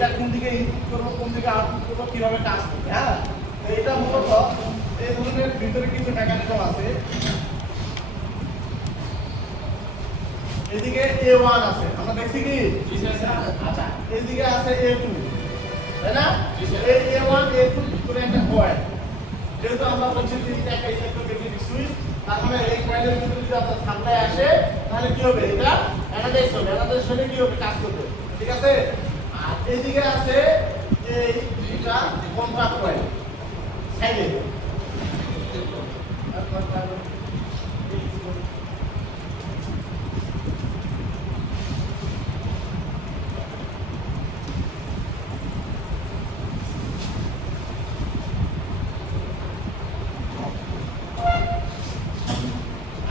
এটা কোন দিকে ইনপুট করবো কোন দিকে আউটপুট করবো কিভাবে কাজ করবে। হ্যাঁ, এটা মূলত এই ধরনের ভিতরে কিছু মেকানিজম আছে। এদিকে A1 আছে, আমরা দেখছি কি? আচ্ছা, এদিকে আছে A2, তাই না? এই A1 A2 ভিতরে একটা কয়েল, যেহেতু আমরা বলছি যে এটা একটা ইলেকট্রোম্যাগনেটিক সুইচ, তার মানে এই কয়েলের ভিতরে যদি আপনার সাপ্লাই আসে তাহলে কি হবে? এটা এনার্জাইজ হবে, এনার্জাইজ হলে কি হবে? কাজ করবে, ঠিক আছে? আর এদিকে আছে এই এটা কন্ট্রাক্ট কয়েল সাইডে।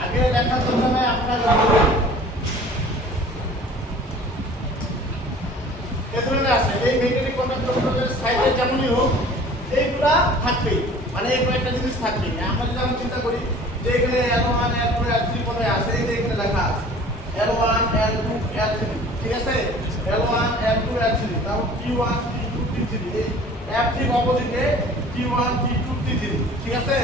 আগে দেখার জন্য আপনার এই ধরনের আছে, এই ম্যাগনেটিক কন্ডাক্টরের সাইডে যেমনই হোক এইগুলা থাকবেই, মানে এই কয়েকটা জিনিস থাকবেই। আমরা যদি আমি চিন্তা করি যে এখানে L1 L2 L3 কোথায় আছে, এই যে এখানে লেখা আছে L1 L2 L3, ঠিক আছে? L1 L2 L3, তারপর T1 T2 T3, এই F3 অপোজিটে T1 T2 T3, ঠিক আছে?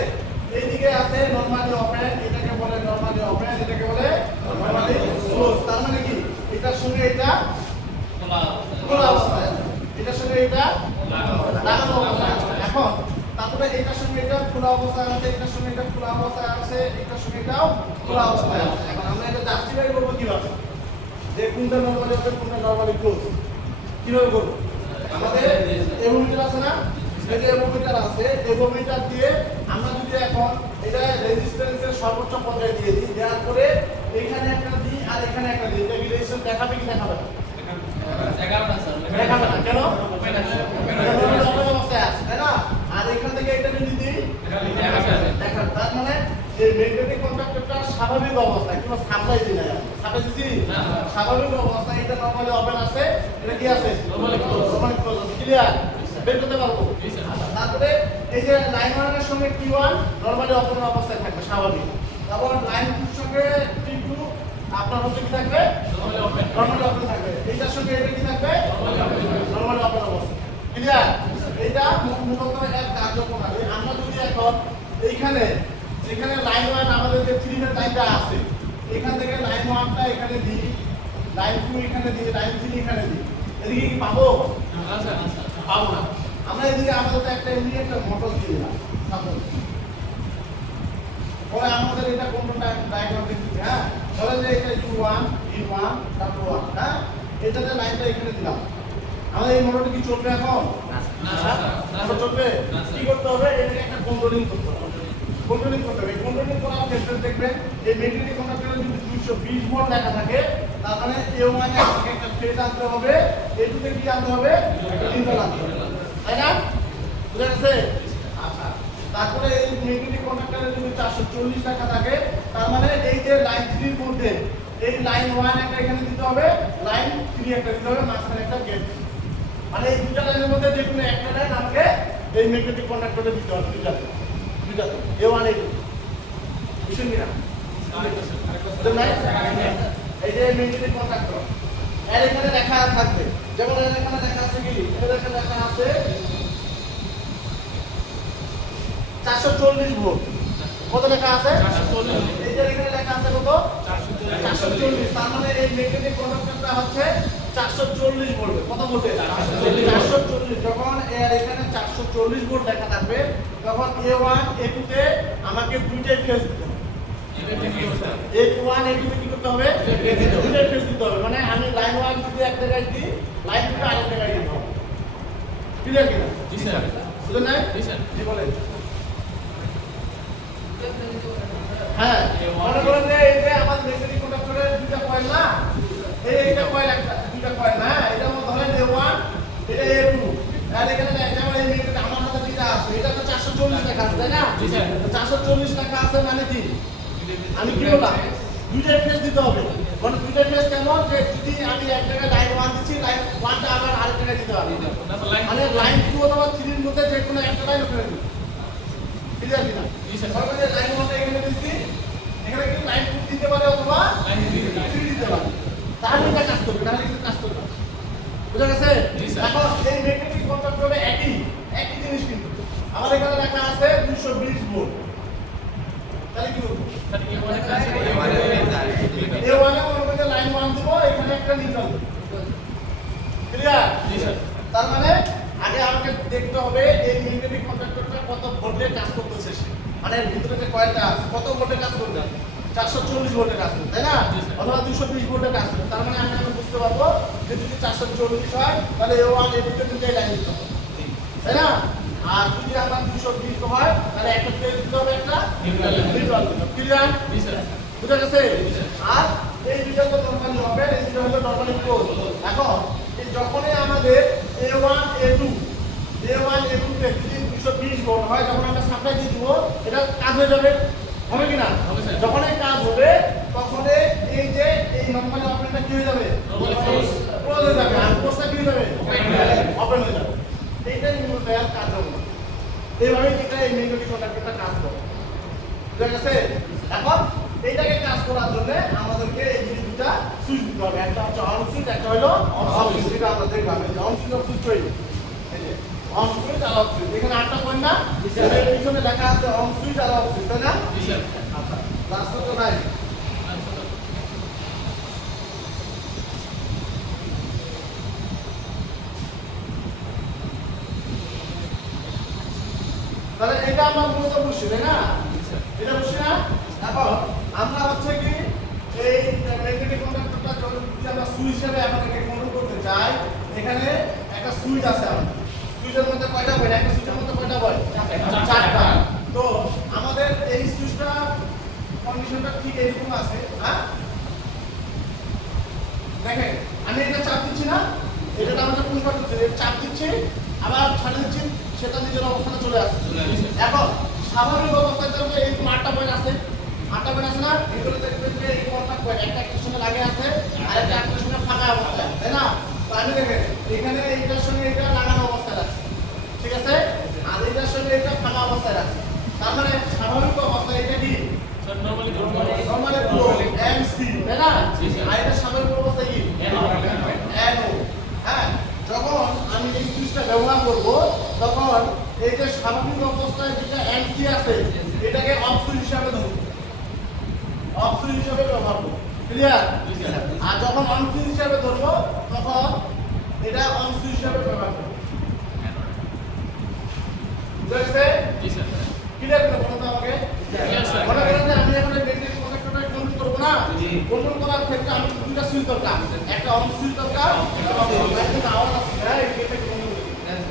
এইদিকে আছে নরমালি ওপেন, এটাকে বলে নরমালি ওপেন, এটাকে বলে নরমালি ক্লোজ। তার মানে কি এটার সঙ্গে এটা খোলা অবস্থায় আছে, এটার সঙ্গে এটা লাগানো অবস্থায় আছে। এখন তারপরে এটার সঙ্গে এটা খোলা অবস্থায় আছে, এটার সঙ্গে এটা খোলা অবস্থায় আছে, এটার সঙ্গে এটাও খোলা অবস্থায় আছে। এখন আমরা এটা জাস্টিফাই করব কিভাবে, যে কোনটা নরমালি ওপেন কোনটা নরমালি ক্লোজ, কিভাবে করব? আমাদের এভোমিটার আছে না, এই যে এভোমিটার আছে, এভোমিটার দিয়ে আমরা যদি এখন এটা রেজিস্ট্যান্সের সর্বোচ্চ পর্যায়ে দিয়ে দিই, দেওয়ার পরে এখানে একটা দিই আর এখানে একটা দিই, এটা রিলেশন দেখাবে কি দেখাবে না? দেখাবে না, কেন? ওপেন অবস্থায় আছে, তাই না? আর এখান থেকে এটা যদি দিই দেখাবে। তার মানে এই ম্যাগনেটিক কন্ডাক্টরটা স্বাভাবিক অবস্থায়, কোনো সাপ্লাই দিই না, সাপ্লাই দিছি স্বাভাবিক অবস্থায়, এটা নরমালি ওপেন আছে, এটা কি আছে? নরমালি ক্লোজ আছে, ক্লিয়ার? বের করতে পারবো। তারপরে এই যে লাইন 1 এর সঙ্গে T1 নরমালি ওপেন অবস্থায় থাকবে স্বাভাবিক, তারপর লাইন 2 এর সঙ্গে T2 আপনার হচ্ছে কি থাকবে? নরমালি ওপেন থাকবে। এইটার সঙ্গে এটা কি থাকবে? নরমালি ওপেন অবস্থা, ক্লিয়ার? এটা মূলত এক কার্যপ্রণালী। আমরা যদি এখন এইখানে এখানে লাইন 1 আমাদের যে 3 এর লাইনটা আছে, এখান থেকে লাইন 1টা এখানে দিই, লাইন 2 এখানে দিই, লাইন 3 এখানে দিই, এদিকে কি পাবো? আচ্ছা পাবো না। আমরা এদিকে আমাদের একটা এমনি একটা মোটর দিয়ে দিলাম, সাপোজ পরে আমাদের এটা কোনটা ডায়াগ্রাম দিচ্ছি। হ্যাঁ, ধরেন যে এটা U1 E1 তারপর 1, হ্যাঁ, এটাতে লাইনটা এখানে দিলাম। আমাদের এই মোটরটা কি চলবে এখন? না, চলবে। কি করতে হবে? এটাকে একটা কন্ট্রোলিং করতে হবে, কন্ট্রোলিং করতে হবে। কন্ট্রোলিং করার ক্ষেত্রে দেখবেন এই ম্যাগনেটিক কন্ডাক্টরে যদি 220 ভোল্ট লেখা থাকে, তার মানে A1 এর থেকে একটা ফেজ আনতে হবে, A2 তে কি আনতে হবে? একটা নিউট্রাল আনতে হবে, তাই না? বুঝা গেছে? আচ্ছা, তারপরে এই ম্যাগনেটিক কন্ডাক্টরে যদি 440 লেখা থাকে, তার মানে এই যে লাইন 3 এর মধ্যে এই লাইন 1 একটা এখানে দিতে হবে, লাইন 3 একটা দিতে হবে, মাঝখানে একটা গ্যাপ, মানে এই দুটো লাইনের মধ্যে যে কোনো একটা লাইন আমাকে এই ম্যাগনেটিক কন্ডাক্টরে দিতে হবে, দুটাতে A1 A2, বুঝছেন কিনা? এই যে ম্যাগনেটিক কন্ডাক্টর এর এখানে লেখা থাকবে, যেমন এর এখানে লেখা আছে কি? এর এখানে লেখা আছে 440 ভোল্ট। কত লেখা আছে? 440। এই যে এখানে লেখা আছে কত? 440। তার মানে এই ম্যাগনেটিক কন্ডাক্টরটা হচ্ছে 440 ভোল্ট। কত ভোল্টে? 440। যখন এর এখানে 440 ভোল্ট লেখা থাকবে, তখন A1 A2 তে আমাকে দুইটাই ফেজ দিতে হবে। A1 A2 তে কি করতে হবে? দুইটাই ফেজ দিতে হবে। মানে আমি লাইন 1 যদি এক জায়গায় দিই, লাইন 2 আরেক জায়গায় দিতে হবে। ক্লিয়ার কিনা? জি স্যার। বুঝলেন না? জি স্যার। জি বলেন। হ্যাঁ, মনে করেন যে এই যে আমার ম্যাগনেটিক কন্ডাক্টরের দুইটা কয়েল না, এইটা কয়েল একটা, দুইটা কয়েল না, এটা মনে ধরেন A1 এটা A2, আর এখানে যেমন এই ম্যাগনেটিক আমার হাতে যেটা আছে এটা তো 440 লেখা আছে, তাই না? জি স্যার। 440 লেখা আছে মানে কি? আমি কি বললাম? দুইটা ফেজ দিতে হবে। মানে দুইটা ফেজ কেমন, যে যদি আমি এক জায়গায় লাইন 1 দিচ্ছি, লাইন 1টা আবার আরেক জায়গায় দিতে হবে, মানে লাইন 2 অথবা 3 এর মধ্যে যে কোনো একটা লাইন ওখানে দিই, ক্লিয়ার কিনা? জি স্যার। ধরো যে লাইন 1টা এখানে দিচ্ছি, এখানে কিন্তু লাইন 2 দিতে পারে অথবা লাইন 3 দিতে পারে, তাহলে এটা কাজ করবে, নাহলে কিন্তু কাজ করবে না। বুঝা গেছে? জি এখন এই ম্যাগনেটিক কন্ডাক্টরে একই জিনিস কিন্তু আমাদের এখানে লেখা আছে 220 ভোল্ট। তাহলে কি হবে? A1 এ মনে করি লাইন 1 দিব, এখানে একটা নিউট্রাল দেব। ক্লিয়ার? জি স্যার। তার মানে আগে আমাকে দেখতে হবে এই ম্যাগনেটিক কন্ডাক্টরটা কত ভোল্টে কাজ করতেছে, মানে এর ভিতরে যে কয়েলটা আছে কত ভোল্টে কাজ করবে, 440 ভোল্টে কাজ করবে, তাই না? অথবা 220 ভোল্টে কাজ করবে। তার মানে আমি বুঝতে পারবো যে যদি 440 হয় তাহলে A1 A2 তে তিনটে লাইন দিতে হবে, তাই না? আর যদি আমার 220 হয় তাহলে একটা ফেজ দিতে হবে, একটা নিউট্রাল দিতে হবে। ক্লিয়ার? জি স্যার। বুঝা গেছে? আর এই দুটো তো নরমালি হবে, এই দুটো হলো নরমালি ক্লোজ। এখন এই যখনই আমাদের A1 A2 তে যদি 220 ভোল্ট হয়, যখন আমরা সাপ্লাই দিয়ে দিব এটা কাজ হয়ে যাবে, হবে কি না? যখন এই কাজ হবে তখন এই যে এই নরমালি অপেনটা কি হয়ে যাবে? ক্লোজ হয়ে যাবে। আর ক্লোজটা কি হয়ে যাবে? ওপেন হয়ে যাবে। এইটাই নিউট্রাল কাজ হবে। এইভাবে এটা এই ম্যাগনেটিক কন্ডাক্টরটা কাজ করে। ঠিক আছে? এখন এইটাকে কাজ করার জন্য আমাদেরকে এই দুইটা সুইচ দিতে হবে, একটা হচ্ছে অন সুইচ, একটা হলো অফ সুইচ। এটা আমরা দেখলাম এই অন সুইচ অফ সুইচ তৈরি, এই যে অন সুইচ আর অফ সুইচ। এখানে আটটা পয়েন্ট না, এর পিছনে লেখা আছে অন সুইচ আর অফ সুইচ, তাই না? জি স্যার। আচ্ছা, লাস্ট তো নাই। তাহলে এটা আমরা মূলত বুঝছি, তাই না? এটা বুঝছি না? এখন আমরা হচ্ছে কি এই ম্যাগনেটিক কন্ডাক্টরটা যদি আমরা সুইচ হিসেবে আপনাকে কন্ট্রোল করতে চাই, এখানে একটা সুইচ আছে। আমাদের সুইচের মধ্যে কয়টা পয়েন্ট? একটা সুইচের মধ্যে কয়টা পয়েন্ট? চারটা। তো আমাদের এই সুইচটা কন্ডিশনটা ঠিক এরকম আছে, হ্যাঁ? দেখেন আমি এটা চাপ দিচ্ছি না, এটা আমাদের কোন পার্ট হচ্ছে, এটা চাপ দিচ্ছি আবার ছাড়ে দিচ্ছি, সেটা নিজের অবস্থানে চলে আসছে। এখন স্বাভাবিক অবস্থায় তো এই আটটা পয়েন্ট আছে, না? এগুলো দেখবেন যে এই কন্টাক্ট পয়েন্ট একটা একটার সঙ্গে লাগে আছে আর একটা একটার সঙ্গে ফাঁকা অবস্থায়, তাই না? তো আমি দেখেন এখানে এইটার সঙ্গে এটা লাগানো অবস্থায় আছে, ঠিক আছে? আর এইটার সঙ্গে এটা ফাঁকা অবস্থায় আছে। তার মানে স্বাভাবিক অবস্থায় এটা কি নরমালি এমসি, তাই না? আর এটা স্বাভাবিক অবস্থায় কি এনও। হ্যাঁ, যখন আমি এই সুইচটা ব্যবহার করব তখন এই যে স্বাভাবিক অবস্থায় যেটা এমসি আছে এটাকে অফ সুইচ হিসাবে ধরব, অফ সুইচ হিসাবে ব্যবহার করব। ক্লিয়ার? আর যখন অন সুইচ হিসাবে ধরব তখন এটা অন সুইচ হিসাবে ব্যবহার করব। বুঝতে জি স্যার। ক্লিয়ার করে বলুন তো আমাকে। মনে করেন যে আমি এখন এই ম্যাগনেটিক কন্ডাক্টরটা কন্ট্রোল করব না, কন্ট্রোল করার ক্ষেত্রে আমি দুটো সুইচ দরকার, একটা অন সুইচ দরকার, একটা আওয়াজ আছে, হ্যাঁ এই গেটে বন্ধ করে দিন।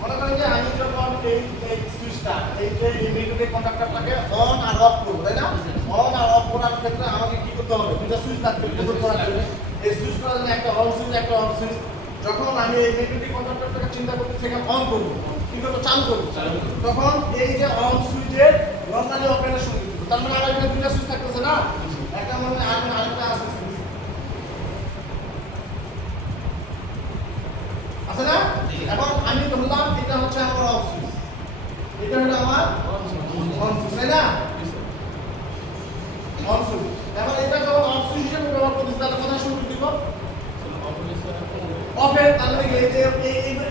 মনে করেন যে আমি যখন এই সুইচটা এই যে ম্যাগনেটিক কন্ডাক্টরটাকে অন আর অফ করব, তাই না? অন আর অফ করার ক্ষেত্রে আমাকে কি করতে হবে? দুটো সুইচ থাকবে কন্ট্রোল করার জন্য। এই সুইচ করার জন্য একটা অন সুইচ, একটা অফ সুইচ। যখন আমি এই ম্যাগনেটিক কন্ডাক্টরটাকে চিন্তা করতে সেখানে অন করব, কি করব? চালু করব। তখন এই যে অন সুইচের নরমালি অপারেশন করব। তার মানে আমার এখানে দুটো সুইচ থাকতেছে না, একটা মানে আরেকটা আছে আছে না? এখন আমি ধরলাম এটা হচ্ছে আমার অফ সুইচ, এটা হলো আমার অন সুইচ, তাই না? On switch. এখন এটা যখন অফ সুইচ হিসেবে ব্যবহার করতেছি তাহলে কোথায় সংযোগ দিব? অফে। তাহলে এই যে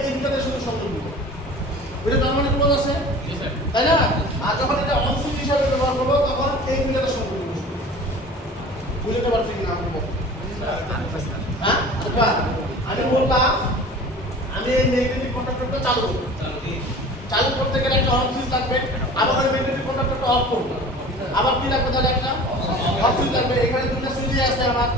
এই দুটাতে শুধু সংযোগ দিব, এটা নরমালি ক্লোজ আছে, তাই না? আর যখন এটা অন সুইচ হিসেবে ব্যবহার করব তখন এই দুটাতে সংযোগ দিব। বুঝতে পারছেন কি না আপনি? হ্যাঁ, আমি বললাম আমি এই ম্যাগনেটিক কন্ডাক্টরটা চালু করব, চালু করতে গেলে একটা অন সুইচ লাগবে, আবার ওই ম্যাগনেটিক কন্ডাক্টরটা অফ করব, আবার কি লাগবে? তাহলে একটা অফ সুইচ লাগবে। এখানে দুটো সুইচই আছে আমার,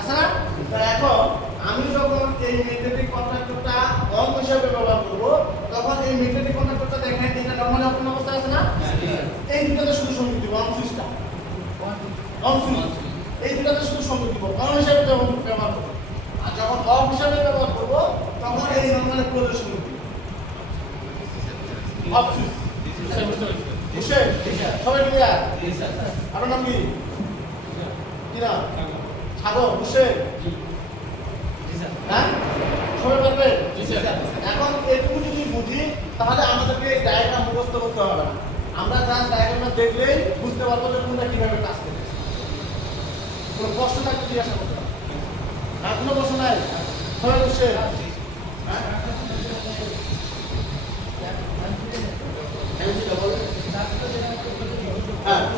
আছে না? তো এখন আমি যখন এই ম্যাগনেটিক কন্ডাক্টরটা অন হিসেবে ব্যবহার করব তখন এই ম্যাগনেটিক কন্ডাক্টরটা দেখেন এটা নরমালি অফ অবস্থায় আছে না? এই দুটোতে শুধু সংযোগ দিব, অন সুইচটা অন সুইচ, এই দুটোতে শুধু সংযোগ দিব, অন হিসেবে ব্যবহার করব। আর যখন অফ হিসেবে ব্যবহার করব তখন এই নরমালি ক্লোজের সংযোগ দিব, অফ সুইচ। বুঝছেন? সবাই ক্লিয়ার? আপনার নাম কি? কি নাম? সাগর। বুঝছেন? হ্যাঁ, সবাই পারবে? এখন এটুকু যদি বুঝি তাহলে আমাদেরকে এই ডায়াগ্রাম মুখস্থ করতে হবে না, আমরা জাস্ট ডায়াগ্রামটা দেখলেই বুঝতে পারবো যে কোনটা কিভাবে কাজ করে। কোনো প্রশ্ন থাকলে জিজ্ঞাসা করতে হবে। আর কোনো প্রশ্ন নাই? সবাই বসে হ্যাঁ